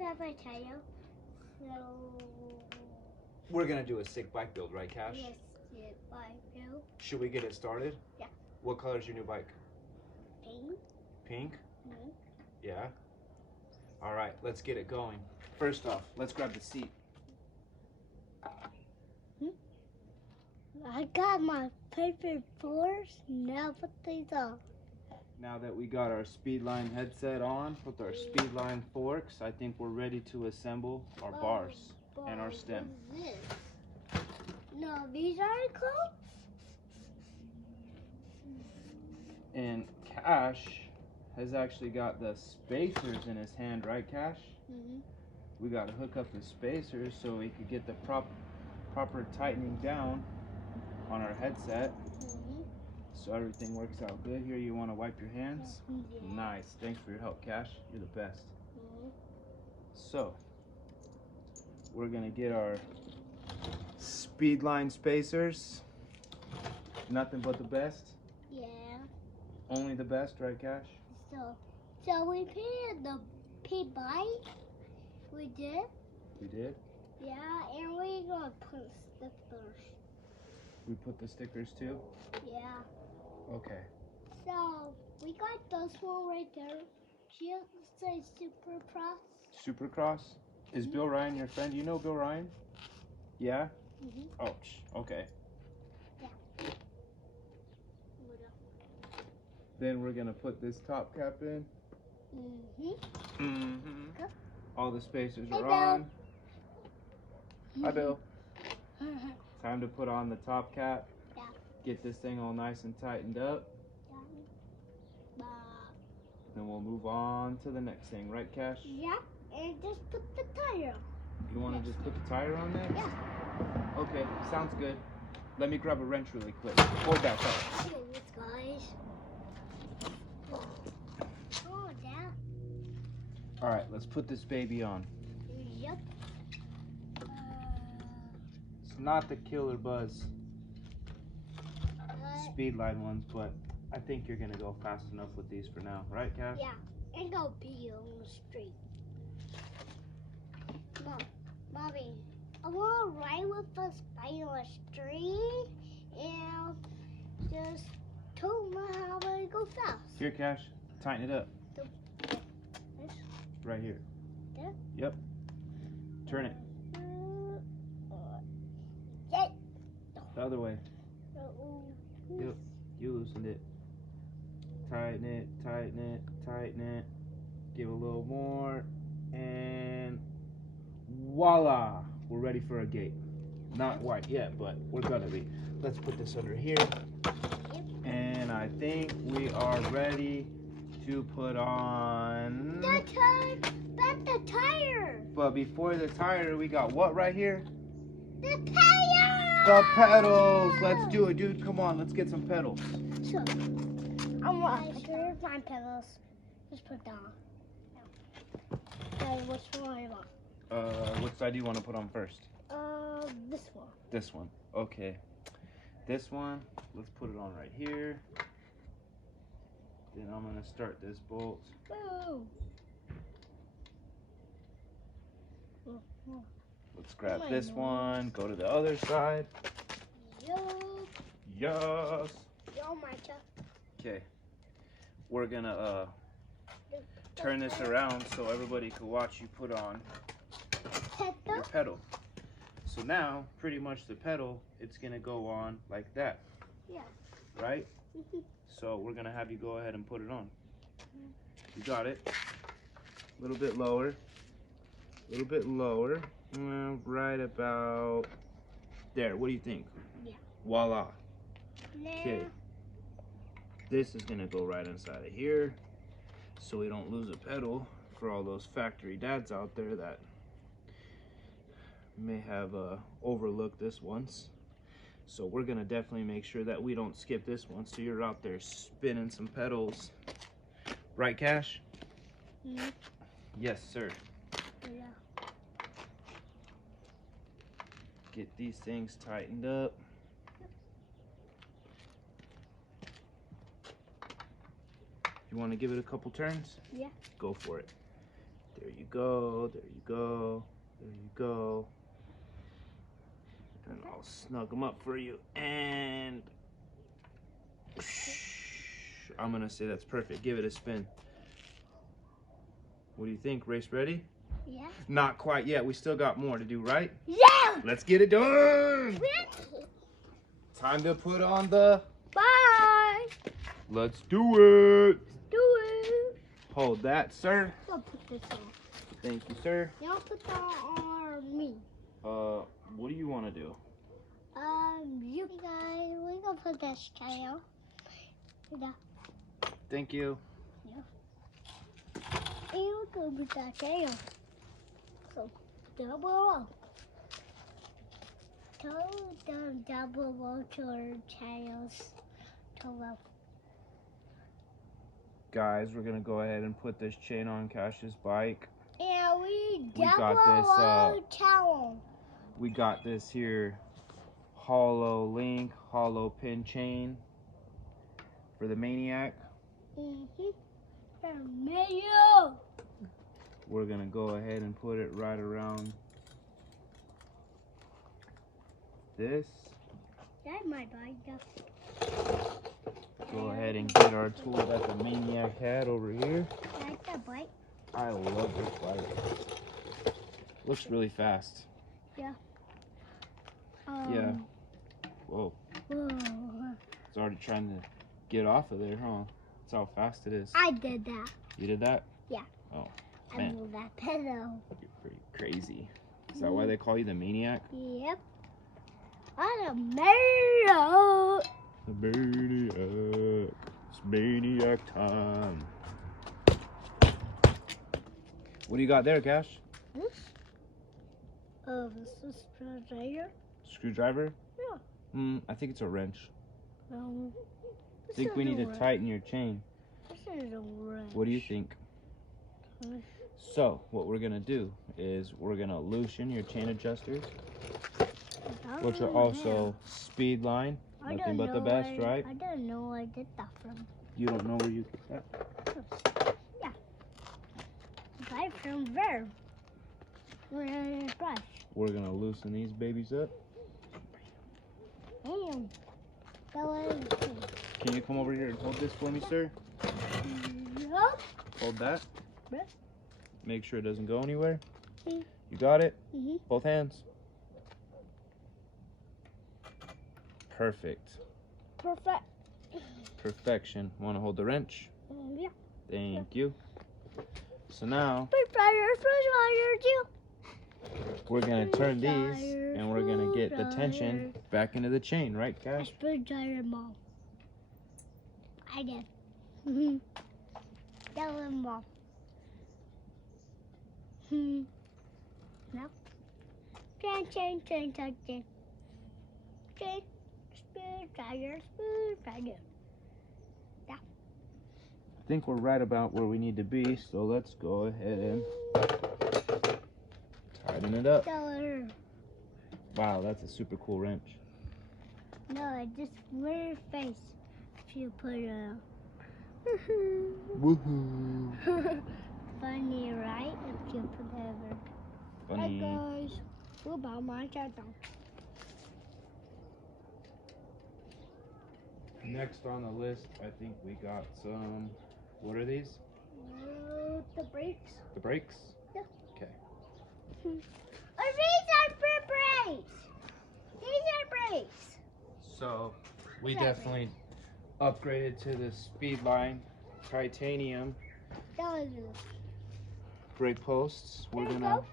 have a tire. So we're gonna do a sick bike build, right, Cash? yes, yes, bike build. Should we get it started? Yeah. What color is your new bike? Pink. Pink? Mm-hmm. Yeah. All right, let's get it going. First off, let's grab the seat. I got my favorite force. Now put these on. Now that we got our Speedline headset on with our Speedline forks, I think we're ready to assemble our bars and our stem. What is this? No, these are cool. And Cash has actually got the spacers in his hand, right, Cash? Mm-hmm. We got to hook up the spacers so we could get the proper tightening down on our headset. Mm-hmm. So everything works out good. Here, you want to wipe your hands? Yeah. Nice. Thanks for your help, Cash. You're the best. Mm-hmm. So, we're going to get our Speedline spacers. Nothing but the best. Yeah. Only the best, right, Cash? So we painted the pit bike. We did. We did? Yeah, and we're gonna put stickers. We put the stickers too? Yeah. Okay. So we got this one right there. She says Supercross. Supercross? Is Bill Ryan your friend? You know Bill Ryan? Yeah? Mhm. Oh, okay. Yeah. Then we're gonna put this top cap in. Mhm. Mm-hmm. All the spacers Hey, are Bill. on. Hi, Bill. Time to put on the top cap. Yeah. Get this thing all nice and tightened up. Yeah. Then we'll move on to the next thing, right, Cash? Yeah, and just put the tire on. You want to just put the tire on next? Yeah. Okay, sounds good. Let me grab a wrench really quick. Hold that up. Cheers, guys. Oh, Dad. All right, let's put this baby on. Yep. It's not the Killer Buzz Speedline ones, but I think you're gonna go fast enough with these for now, right, Cash? Yeah, and go pee on the street. Mommy, I want to ride with us by the street and just tell me how to go fast. Here, Cash, tighten it up. This? Right here. There? Yep. Turn it. Yeah. The other way. Yep. You loosened it. Tighten it, tighten it, tighten it. Give a little more. And voila! We're ready for a gate. Not white yet, but we're gonna be. Let's put this under here. And I think we are ready to put on... That's the tire! But before the tire, we got what right here? The tire! The pedals! Let's do it, dude. Come on, let's get some pedals. Sure. I want to my pedals. Just put down. Okay, which one I want? What side do you want to put on first? This one. This one. Okay. This one, let's put it on right here. Then I'm going to start this bolt. Boom. Let's grab this one, go to the other side. Yo. Yes. Yo, my chuck. Okay. We're going to turn this around so everybody can watch you put on your pedal. So now, pretty much the pedal, it's going to go on like that. Yeah. Right? So we're going to have you go ahead and put it on. You got it. A little bit lower. A little bit lower. Right about there. What do you think? Yeah. Voila. Okay. This is going to go right inside of here so we don't lose a pedal for all those factory dads out there that may have overlooked this once. So we're going to definitely make sure that we don't skip this one so you're out there spinning some pedals. Right, Cash? Mm-hmm. Yes, sir. Yeah. Get these things tightened up. You want to give it a couple turns? Yeah. Go for it. There you go. There you go. There you go. And I'll snug them up for you. And I'm gonna say that's perfect. Give it a spin. What do you think? Race ready? Yeah. Not quite yet. We still got more to do, right? Yeah. Let's get it done. Time to put on the. Bye. Let's do it. Do it. Hold that, sir. I'll put this on. Thank you, sir. You don't put that on me. What do you want to do? You guys, we're gonna put this tail. Yeah. Thank you. And we're gonna put that tail. So, double up. Double up to our tails. To left. Guys, we're gonna go ahead and put this chain on Cash's bike. And we got double this, towel. We got this here hollow link, hollow pin chain for the Maniac. Mayo. We're gonna go ahead and put it right around this. That's my bike. Go ahead and get our tool that the Maniac had over here. Like the bike. I love this bike. Looks really fast. Yeah. Yeah. Whoa. Whoa. It's already trying to get off of there, huh? That's how fast it is. I did that. You did that? Yeah. Oh, I man. moved that pedal. You're pretty crazy. Is that why they call you the Maniac? Yep. I'm a mayo. The Maniac. It's Maniac time. What do you got there, Cash? This? This is screwdriver. Screwdriver? Yeah. I think it's a wrench. I This think we is need a to wrench. tighten your chain. This is a wrench. What do you think? So, what we're gonna do is we're gonna loosen your chain adjusters, which are also speed line. Nothing but the best, right? I don't know where I did that from. You don't know where you get that? Yeah. Right from there. Brush. We're gonna loosen these babies up. Damn. That was. Can you come over here and hold this for me, sir? Yup. Hold that. Yeah. Make sure it doesn't go anywhere. Mhm. You got it? Mhm. Both hands. Perfect. Perfect. Perfection. Want to hold the wrench? Yeah. Thank you. So now too. we're gonna turn these and we're gonna get the tension back into the chain, right, I Cash? screwdriver mom. I did. That was mom. No. Chain. Chain. Screwdriver. I think we're right about where we need to be, so let's go ahead and tighten it up. Dollar. Wow, that's a super cool wrench. No, I just wear your face if you put it on. Woohoo! Funny, right? If you put it over. Funny. Hi guys, we're about my channel. Next on the list, I think we got some. What are these? The brakes. The brakes? Yeah. Okay. Oh, these are for brakes. These are brakes. So, we Exactly. definitely upgraded to the Speedline titanium That was brake posts. We're There you gonna go.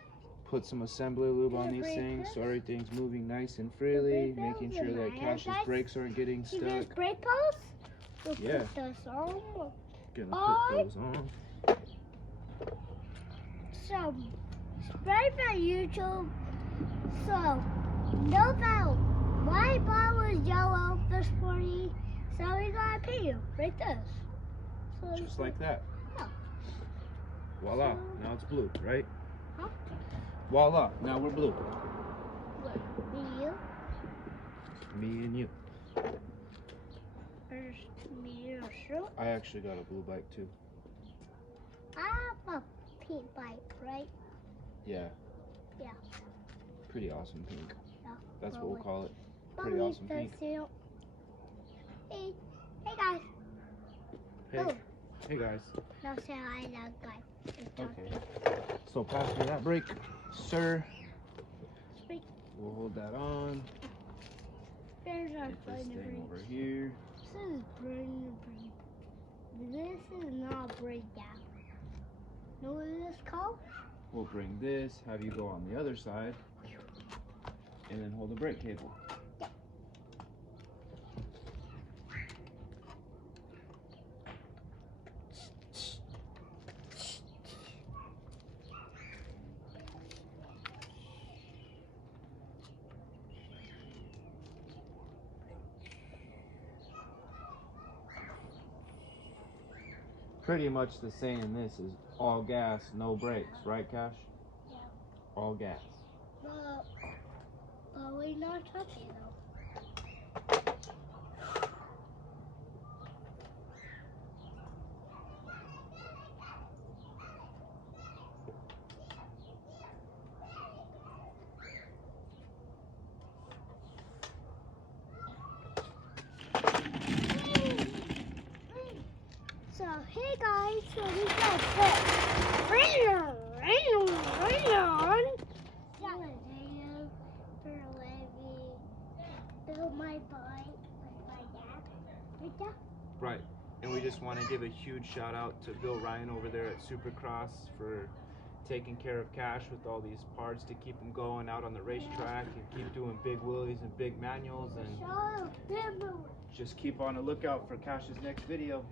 put some assembly lube on The these brake things pads. so everything's moving nice and freely, brake making pads sure are that nice, Cash's guys. brakes aren't getting See these stuck. brake posts? We'll Yeah. put this on. Gonna Bye. put those on. So, subscribe to YouTube. So, no doubt, my ball was yellow this morning, so we got a paint like this. So Just like that. Yeah. Voila. Now it's blue, right? Huh? Voila. Now we're blue. What? Me, you? Me and you. First, me, you, shoot. I actually got a blue bike too. Ah, pink bike, right? Yeah. Yeah. Pretty awesome pink. Yeah. That's what we'll call it. Mommy Pretty awesome pink. Hey, hey guys. Hey, Oh. hey guys. No, say hi, that guy. Okay. So pass me that brake, sir. Brake. We'll hold that on. There's our Get this thing over here. This is brake. This is not breakdown. Know what this is called? We'll bring this, have you go on the other side, and then hold the brake cable. Pretty much the saying this is all gas, no brakes, right, Cash? Yeah. All gas. But we're not touching though. So hey guys, so we got this. Rain on. Build my bike with my dad. Right there. Right. And we just want to give a huge shout out to Bill Ryan over there at Supercross for taking care of Cash with all these parts to keep him going out on the racetrack and keep doing big wheelies and big manuals, and just keep on a lookout for Cash's next video.